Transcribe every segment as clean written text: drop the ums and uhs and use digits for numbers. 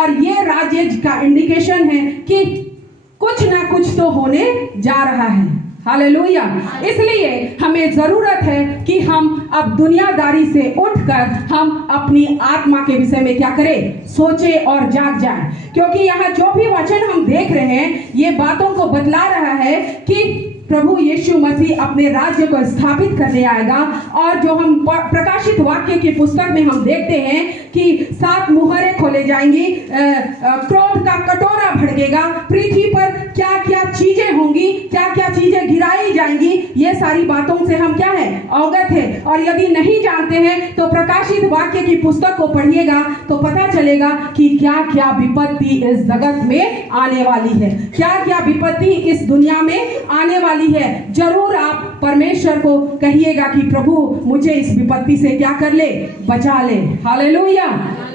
और ये राज्य का इंडिकेशन है कि कुछ ना कुछ तो होने जा रहा है। हालेलुया। इसलिए हमें जरूरत है कि हम अब दुनियादारी से उठकर हम अपनी आत्मा के विषय में क्या करें, सोचे और जाग जाएं। क्योंकि यहाँ जो भी वचन हम देख रहे हैं ये बातों को बतला रहा है कि प्रभु यीशु मसीह अपने राज्य को स्थापित करने आएगा। और जो हम प्रकाशित वाक्य की पुस्तक में हम देखते हैं कि 7 मुहरें खोले जाएंगी, क्रोध का कटोरा भड़केगा, पृथ्वी पर क्या क्या चीजें होंगी, क्या क्या चीजें गिराई जाएंगी, ये सारी बातों से हम क्या है, अवगत है। और यदि नहीं जानते हैं तो प्रकाशित वाक्य की पुस्तक को पढ़िएगा तो पता चलेगा कि क्या क्या विपत्ति इस जगत में आने वाली है, क्या क्या विपत्ति इस दुनिया में आने वाली है। जरूर आप परमेश्वर को कहिएगा कि प्रभु मुझे इस विपत्ति से क्या कर ले, बचा ले। Hallelujah,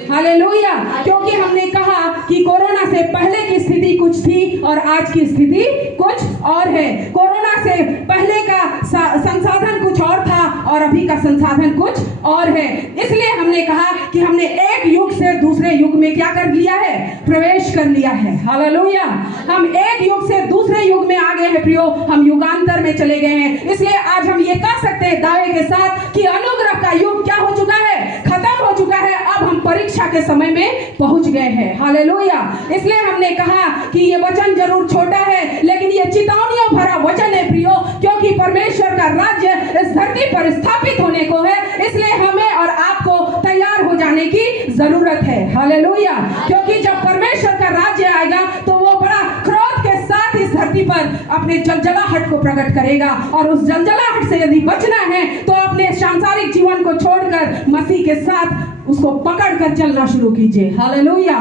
hallelujah. क्योंकि हमने कहा कि कोरोना से पहले की स्थिति कुछ थी और आज की स्थिति कुछ और है। कोरोना से पहले का संसाधन कुछ और था और अभी का संसाधन कुछ और है। इसलिए हमने कहा कि हमने एक युग से दूसरे युग में क्या कर लिया है, प्रवेश कर लिया है। हालेलुया। हम एक युग से दूसरे युग में आ गए हैं प्रियो, हम युगांतर में चले गए हैं। इसलिए आज हम ये कह सकते हैं दावे के साथ कि अनुग्रह का युग क्या हो चुका है, खत्म हो चुका है। अब हम परीक्षा के समय में पहुंच गए हैं। हालेलुया। इसलिए हमने कहा कि ये वचन जरूर छोटा है लेकिन ये चेतावनियों भरा वचन है प्रियो, क्योंकि परमेश्वर का राज्य इस धरती पर स्थापित होने को है। इसलिए हमें और आपको तैयार हो जाने की जरूरत है। हालेलुया। क्योंकि जब परमेश्वर का राज्य आएगा तो वो बड़ा क्रोध के साथ इस धरती पर अपने जलजलाहट को प्रकट करेगा। और उस जलजलाहट से यदि बचना है तो अपने सांसारिक जीवन को छोड़कर मसीह के साथ उसको पकड़कर चलना शुरू कीजिए। Hallelujah,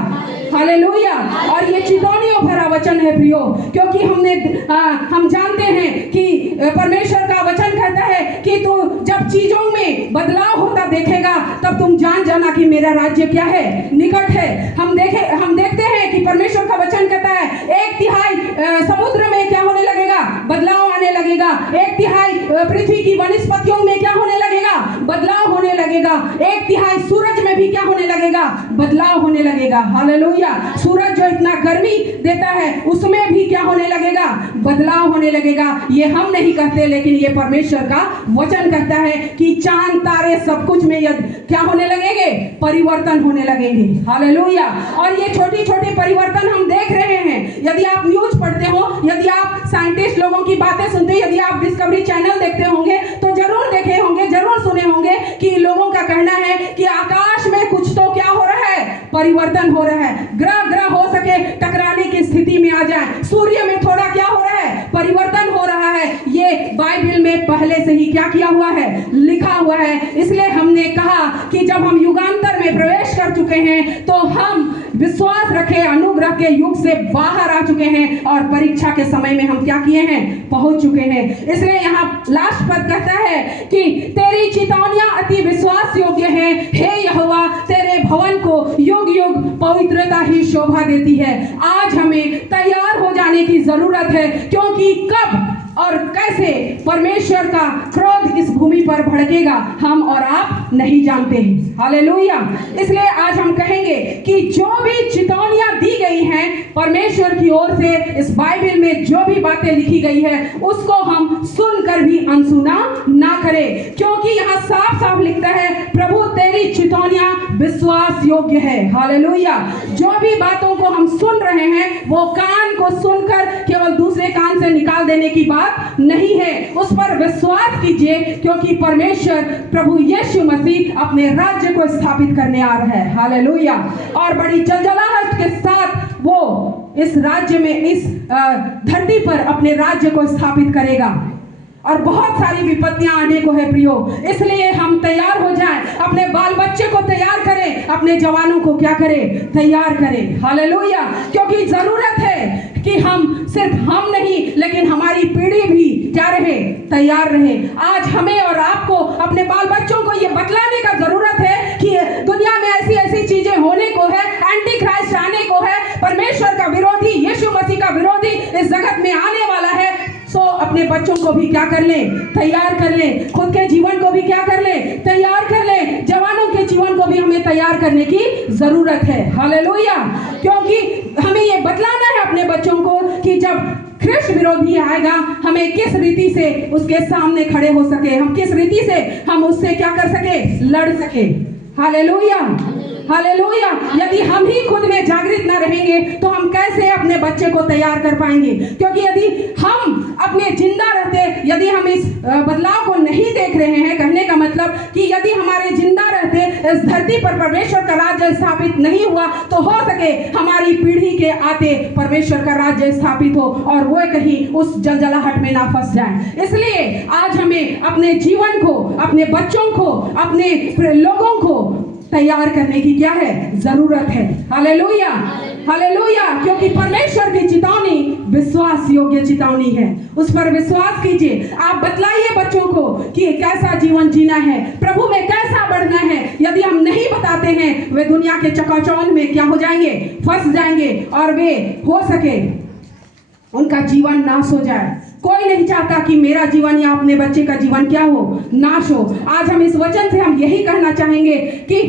hallelujah. और ये चेतावनियों भरा वचन है प्रियो, क्योंकि हम जानते हैं कि परमेश्वर का वचन कहता है कि तू जब चीजों में बदलाव होता देखेगा तब तुम जान जाना कि मेरा राज्य क्या है, निकट है। हम देखते हैं कि परमेश्वर का वचन कहता है 1/3 समुद्र में क्या होने लगेगा, बदलाव आने लगेगा। 1/3 पृथ्वी की वनस्पतियों में क्या होने लगेगा, बदलाव होने लगेगा। 1/3 सूरज में भी क्या होने लगेगा, बदलाव होने लगेगा। हालेलुया। सूरज जो इतना गर्मी देता है उसमें भी क्या होने लगेगा, बदलाव होने लगेगा। ये हम नहीं कहते लेकिन ये परमेश्वर का वचन कहता है कि चांद तारे सब कुछ में क्या होने लगेंगे, परिवर्तन होने लगेंगे। हालेलुया। और ये छोटी छोटी परिवर्तन हम देख रहे हैं। यदि आप न्यूज पढ़ते हो, यदि आप साइंटिस्ट लोगों की बातें सुनते, यदि आप डिस्कवरी चैनल देखते होंगे तो जरूर देखे होंगे, जरूर सुने होंगे कि लोगों का कहना है कि आकाश में कुछ तो क्या हो रहा है, परिवर्तन हो रहा है। ग्रह हो सके टकराने की स्थिति में आ जाए, सूर्य में थोड़ा क्या हो रहा है, परिवर्तन हो रहा है। ये बाइबल में पहले से ही क्या किया हुआ है, लिखा हुआ है। इसलिए हमने कहा कि जब हम युगांतर में प्रवेश कर चुके हैं तो हम विश्वास रखें, अनुग्रह के युग से बाहर आ चुके हैं और परीक्षा के समय में हम क्या किए हैं, पहुंच चुके हैं। इसलिए यहाँ लास्ट पद कहता है कि तेरी चेतावनियां अति विश्वास योग्य है, हे यहोवा तेरे भवन को युग युग पवित्रता ही शोभा देती है। आज हमें तैयार हो जाने की जरूरत है, क्योंकि कब और कैसे परमेश्वर का क्रोध इस भूमि पर भड़केगा हम और आप नहीं जानते हैं। हालेलुया। इसलिए आज हम कहेंगे कि जो भी चेतावनियां दी गई हैं परमेश्वर की ओर से, इस बाइबल में जो भी बातें लिखी गई है उसको हम सुनकर भी अनसुना ना करें, क्योंकि यहाँ साफ साफ लिखता है प्रभु तेरी चेतावनियां विश्वास योग्य है। हालेलुया। जो भी बातों को हम सुन रहे हैं वो कान को सुनकर केवल दूसरे कान से निकाल देने की बात नहीं है, उस पर विश्वास कीजिए, क्योंकि परमेश्वर प्रभु यीशु मसीह अपने राज्य को स्थापित करने आ रहा है। हालेलुया। और बड़ी जलजलाहट के साथ वो इस राज्य में, इस धरती पर अपने राज्य को स्थापित करेगा और बहुत सारी विपत्तियां आने को है प्रियो। इसलिए हम तैयार हो जाएं, अपने बाल बच्चे को तैयार करें, अपने जवानों को क्या करें, तैयार करें। हालेलुया। क्योंकि जरूरत है कि हम सिर्फ हम नहीं लेकिन हमारी पीढ़ी भी क्या रहे, तैयार रहे। आज हमें और आपको अपने बाल बच्चों को ये बतलाने का जरूरत है कि दुनिया में ऐसी ऐसी चीजें होने को है, एंटी क्राइस्ट आने को है, परमेश्वर का विरोधी, यीशु मसीह का विरोधी इस जगत में आने वाला है। सो अपने बच्चों को भी क्या कर लें, तैयार कर लें, खुद के जीवन को भी क्या कर लें, तैयार कर लें। जवानों के जीवन को भी हमें तैयार करने की जरूरत है। हालेलुया। क्योंकि हमें ये बतलाना है अपने बच्चों को कि जब ख्रिस्त विरोधी आएगा, हमें किस रीति से उसके सामने खड़े हो सके, हम किस रीति से हम उससे क्या कर सके, लड़ सके। Hallelujah, hallelujah. यदि हम ही खुद में जागृत न रहेंगे तो हम कैसे अपने बच्चे को तैयार कर पाएंगे? क्योंकि यदि हम अपने जिंदा रहते, यदि हम इस बदलाव को नहीं देख रहे हैं, कहने का मतलब कि यदि हमारे जिंदा रहते इस धरती पर परमेश्वर का राज्य स्थापित नहीं हुआ, तो हो सके हमारी पीढ़ी के आते परमेश्वर का राज्य स्थापित हो और वो कहीं उस जलजलाहट में ना फंस जाए। इसलिए आज हमें अपने जीवन को, अपने बच्चों को, अपने लोगों को तैयार करने की क्या है, जरूरत है। Hallelujah, hallelujah. क्योंकि परमेश्वर की चेतावनी विश्वास योग्य चेतावनी है, उस पर विश्वास कीजिए। आप बतलाइए बच्चों को कि कैसा जीवन जीना है, प्रभु में कैसा बढ़ना है। यदि हम नहीं बताते हैं, वे दुनिया के चकाचौंध में क्या हो जाएंगे, फंस जाएंगे और वे हो सके उनका जीवन नाश हो जाए। कोई नहीं चाहता कि मेरा जीवन या अपने बच्चे का जीवन क्या हो, नाश हो। आज हम इस वचन से हम यही कहना चाहेंगे कि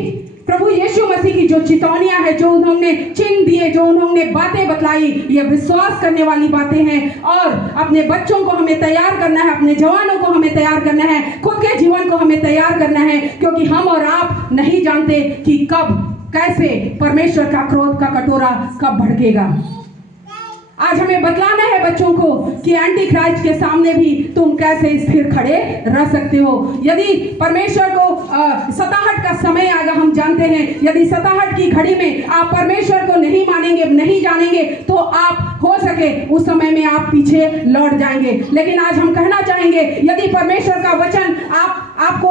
प्रभु यीशु मसीह की जो चेतावनियां हैं, जो उन्होंने चिन्ह दिए, जो उन्होंने बातें बतलाई, ये विश्वास करने वाली बातें हैं। और अपने बच्चों को हमें तैयार करना है, अपने जवानों को हमें तैयार करना है, खुद के जीवन को हमें तैयार करना है। क्योंकि हम और आप नहीं जानते कि कब, कैसे परमेश्वर का क्रोध का कटोरा कब भड़केगा। आज हमें बतलाना है बच्चों को कि एंटी क्राइस्ट के सामने भी तुम कैसे स्थिर खड़े रह सकते हो। यदि परमेश्वर को सताहट का समय आएगा, हम जानते हैं, यदि सताहट की घड़ी में आप परमेश्वर को नहीं मानेंगे, नहीं जानेंगे, तो आप हो सके उस समय में आप पीछे लौट जाएंगे। लेकिन आज हम कहना चाहेंगे, यदि परमेश्वर का वचन आपको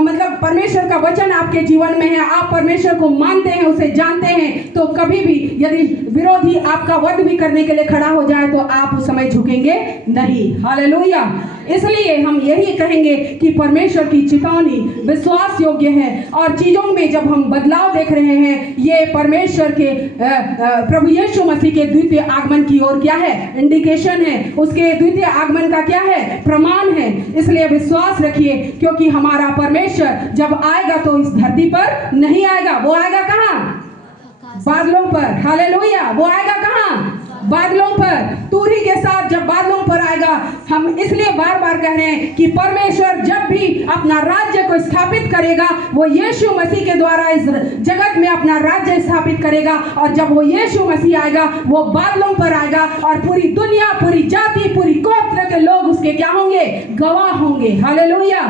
मतलब परमेश्वर का वचन आपके जीवन में है, आप परमेश्वर को मानते हैं, उसे जानते हैं, तो कभी भी यदि विरोधी आपका वध भी करने के लिए खड़ा हो जाए तो आप उस समय झुकेंगे नहीं। हालेलुया। इसलिए हम यही कहेंगे कि परमेश्वर की चेतावनी विश्वास योग्य है। और चीजों में जब हम बदलाव देख रहे हैं, ये परमेश्वर के प्रभु यीशु मसीह के द्वितीय आगमन की ओर क्या है, इंडिकेशन है। उसके द्वितीय आगमन का क्या है, प्रमाण है। इसलिए विश्वास रखिए, क्योंकि हमारा परमेश्वर जब आएगा तो इस धरती पर नहीं आएगा। वो आएगा कहाँ, बादलों पर। हालेलुया। वो आएगा कहाँ, बादलों पर, तूरी के साथ जब बादलों पर आएगा। हम इसलिए बार बार कह रहे हैं कि परमेश्वर जब भी अपना राज्य को स्थापित करेगा, वो यीशु मसीह के द्वारा इस जगत में अपना राज्य स्थापित करेगा। और जब वो यीशु मसीह आएगा, वो बादलों पर आएगा और पूरी दुनिया, पूरी जाति, पूरी गोत्र के लोग उसके क्या होंगे, गवाह होंगे। Hallelujah,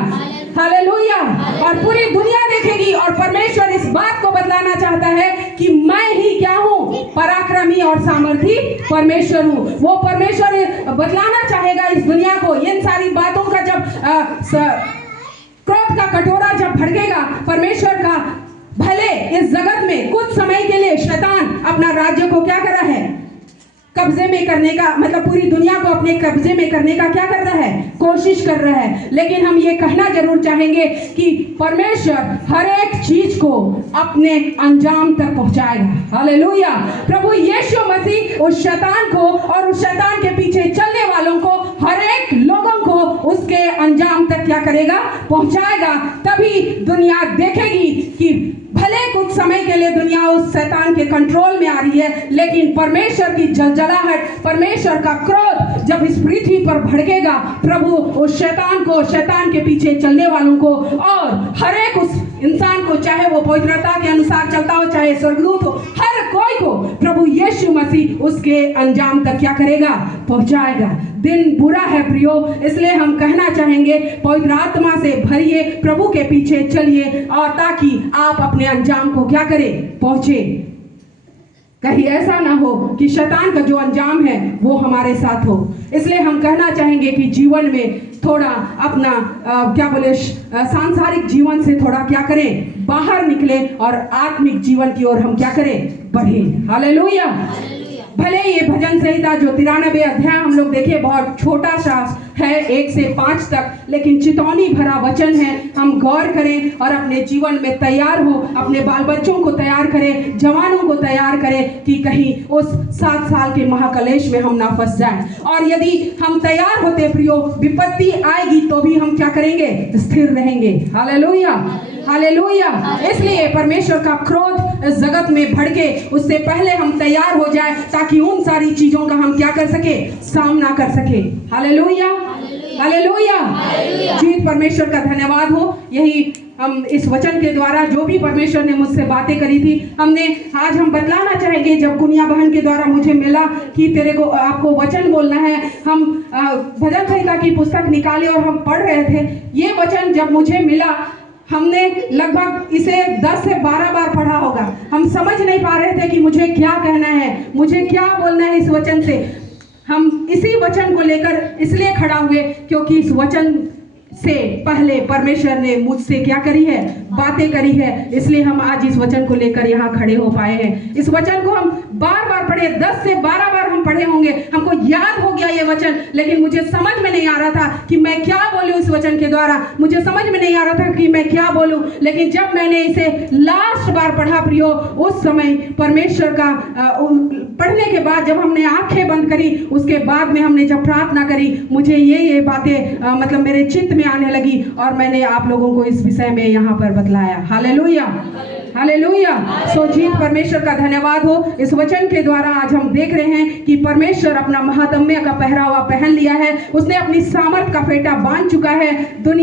hallelujah. और पूरी दुनिया देखेगी। और परमेश्वर इस बात को बतलाना चाहता है कि मैं ही क्या हूँ, पराक्रमी और सामर्थी परमेश्वर हूँ। वो परमेश्वर बतलाना चाहेगा इस दुनिया को। इन सारी बातों का जब क्रोध का कटोरा जब भड़केगा परमेश्वर का, भले इस जगत में कुछ समय के लिए शैतान अपना राज्य को क्या कर रहा है, कब्जे में करने का, मतलब पूरी दुनिया को अपने कब्जे में करने का क्या कर रहा है, कोशिश कर रहा है। लेकिन हम ये कहना जरूर चाहेंगे कि परमेश्वर हर एक चीज को अपने अंजाम तक पहुंचाएगा। हालेलुया। प्रभु यीशु मसीह उस शैतान को और उस शैतान के पीछे चलने वालों को, हर एक लोगों को उसके अंजाम तक क्या करेगा, पहुंचाएगा। तभी दुनिया देखेगी कि भले कुछ समय के लिए दुनिया उस शैतान के कंट्रोल में आ रही है, लेकिन परमेश्वर की जलजलाहट, परमेश्वर का क्रोध जब इस पृथ्वी पर भड़केगा, प्रभु उस शैतान को, शैतान के पीछे चलने वालों को और हर एक उस इंसान को, चाहे वो पवित्रता के अनुसार चलता हो, चाहे स्वर्गदूत हो, हर कोई को प्रभु यीशु मसीह उसके अंजाम तक क्या करेगा, पहुंचाएगा। दिन बुरा है प्रियो, इसलिए हम कहना चाहेंगे पवित्र आत्मा से भरिए, प्रभु के पीछे चलिए और ताकि आप अपने अंजाम को क्या करें, पहुंचे। कहीं ऐसा ना हो कि शैतान का जो अंजाम है वो हमारे साथ हो। इसलिए हम कहना चाहेंगे कि जीवन में थोड़ा अपना क्या बोले, सांसारिक जीवन से थोड़ा क्या करें, बाहर निकले और आत्मिक जीवन की ओर हम क्या करें, बढ़ें। हालेलुया, भले ये भजन संहिता जो 93 अध्याय हम लोग देखे बहुत छोटा सा है 1 से 5 तक, लेकिन चितौनी भरा वचन है। हम गौर करें और अपने जीवन में तैयार हो, अपने बाल बच्चों को तैयार करें, जवानों को तैयार करें कि कहीं उस 7 साल के महाकलेश में हम ना फंस जाएं। और यदि हम तैयार होते प्रियो, विपत्ति आएगी तो भी हम क्या करेंगे? स्थिर रहेंगे। Hallelujah, hallelujah. इसलिए परमेश्वर का क्रोध इस जगत में भड़के उससे पहले हम तैयार हो जाए, ताकि उन सारी चीजों का हम क्या कर सके? सामना कर सके। Hallelujah, hallelujah. जीत परमेश्वर का धन्यवाद हो। यही हम इस वचन के द्वारा जो भी परमेश्वर ने मुझसे बातें करी थी, आज हम बतलाना चाहेंगे। जब गुनिया बहन के द्वारा मुझे मिला कि तेरे को आपको वचन बोलना है, हम भजन संहिता की पुस्तक निकाले और हम पढ़ रहे थे। ये वचन जब मुझे मिला, हमने लगभग इसे 10 से 12 बार पढ़ा होगा। हम समझ नहीं पा रहे थे कि मुझे क्या कहना है, मुझे क्या बोलना है इस वचन से। हम इसी वचन को लेकर इसलिए खड़ा हुए क्योंकि इस वचन से पहले परमेश्वर ने मुझसे क्या करी है? बातें करी है। इसलिए हम आज इस वचन को लेकर यहाँ खड़े हो पाए हैं। इस वचन को हम बार बार पढ़े, 10 से 12 बार हम पढ़े होंगे। हमको याद हो गया ये वचन, लेकिन मुझे समझ में नहीं आ रहा था कि मैं क्या बोलूं इस वचन के द्वारा। मुझे समझ में नहीं आ रहा था कि मैं क्या बोलूं। लेकिन जब मैंने इसे लास्ट बार पढ़ा प्रियो, उस समय परमेश्वर का पढ़ने के बाद जब हमने आंखें बंद करी, उसके बाद में हमने जब प्रार्थना करी, मुझे ये बातें मतलब मेरे चित्त में आने लगी और मैंने आप लोगों को इस विषय में यहाँ पर बतलाया। Hallelujah, hallelujah. सो जीत परमेश्वर का धन्यवाद हो। इस वचन के द्वारा आज हम देख रहे हैं कि परमेश्वर अपना महादम्य का पहरावा पहन लिया है। उसने अपनी सामर्थ का फेटा बांध चुका है। दुनिया